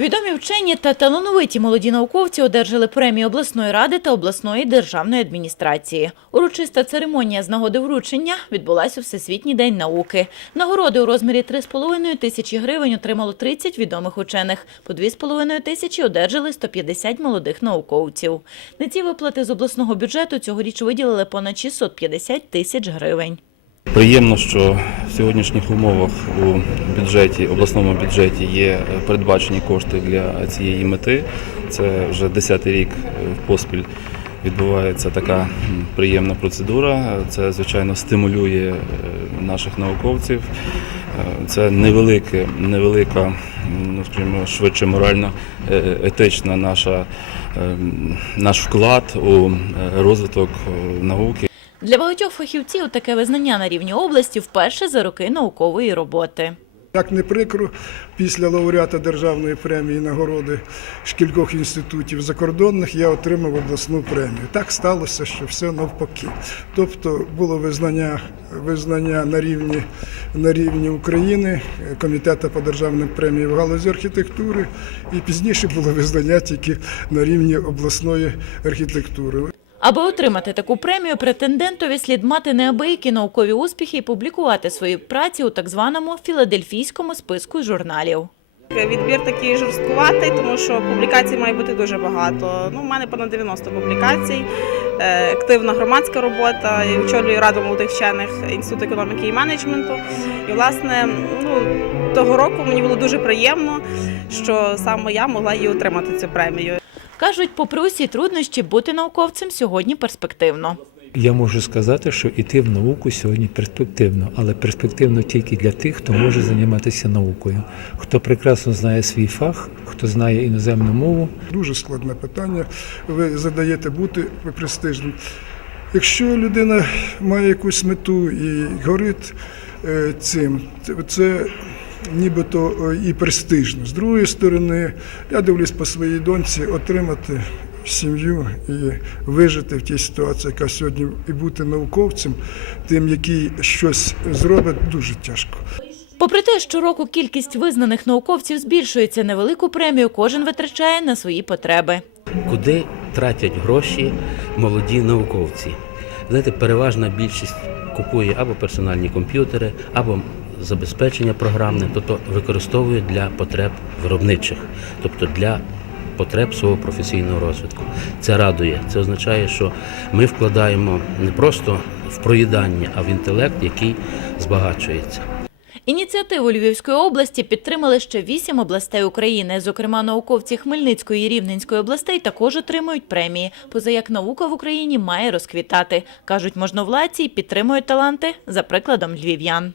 Відомі вчені та талановиті молоді науковці одержали премію обласної ради та обласної державної адміністрації. Урочиста церемонія з нагоди вручення відбулася у Всесвітній день науки. Нагороди у розмірі 3,5 тисячі гривень отримало 30 відомих учених. По 2,5 тисячі одержали 150 молодих науковців. На ці виплати з обласного бюджету цьогоріч виділили понад 650 тисяч гривень. Приємно, що в сьогоднішніх умовах у бюджеті, обласному бюджеті є передбачені кошти для цієї мети. Це вже 10-й рік поспіль відбувається така приємна процедура. Це, звичайно, стимулює е, наших науковців. Е, Це невелике, невелика, ну скажімо, швидше морально е, етична наша, е, наш вклад у е, розвиток е, науки. Для багатьох фахівців таке визнання на рівні області вперше за роки наукової роботи. Як не прикро, після лауреата державної премії нагороди з кількох інститутів закордонних я отримав обласну премію. Так сталося, що все навпаки. Тобто було визнання, визнання на рівні, на рівні України комітету по державним преміям в галузі архітектури, і пізніше було визнання тільки на рівні обласної архітектури. Аби отримати таку премію, претендентові слід мати неабиякі наукові успіхи і публікувати свої праці у так званому філадельфійському списку журналів. Відбір такий жорсткуватий, тому що публікацій має бути дуже багато. Ну, у мене понад 90 публікацій, е, активна громадська робота. Я очолюю раду молодих вчених Інституту економіки і менеджменту. І, власне, ну, того року мені було дуже приємно, що саме я могла її отримати цю премію. Кажуть, попри усі труднощі, бути науковцем сьогодні перспективно. Я можу сказати, що йти в науку сьогодні перспективно, але перспективно тільки для тих, хто може займатися наукою, хто прекрасно знає свій фах, хто знає іноземну мову. Дуже складне питання. Ви задаєте бути престижним. Якщо людина має якусь мету і горить е, цим, це нібито е, і престижно. З другої сторони, я дивлюсь по своїй доньці отримати сім'ю і вижити в тій ситуації, яка сьогодні, і бути науковцем, тим, який щось зробить, дуже тяжко. Попри те, що року кількість визнаних науковців збільшується, невелику премію кожен витрачає на свої потреби. куди тратять гроші молоді науковці. Знаєте, переважна більшість купує або персональні комп'ютери, або забезпечення програмне, тобто використовують для потреб виробничих, тобто для потреб свого професійного розвитку. Це радує. Це означає, що ми вкладаємо не просто в проїдання, а в інтелект, який збагачується. Ініціативу Львівської області підтримали ще вісім областей України. Зокрема, науковці Хмельницької і Рівненської областей також отримують премії. Поза як наука в Україні має розквітати. Кажуть, можновладці й підтримують таланти за прикладом львів'ян.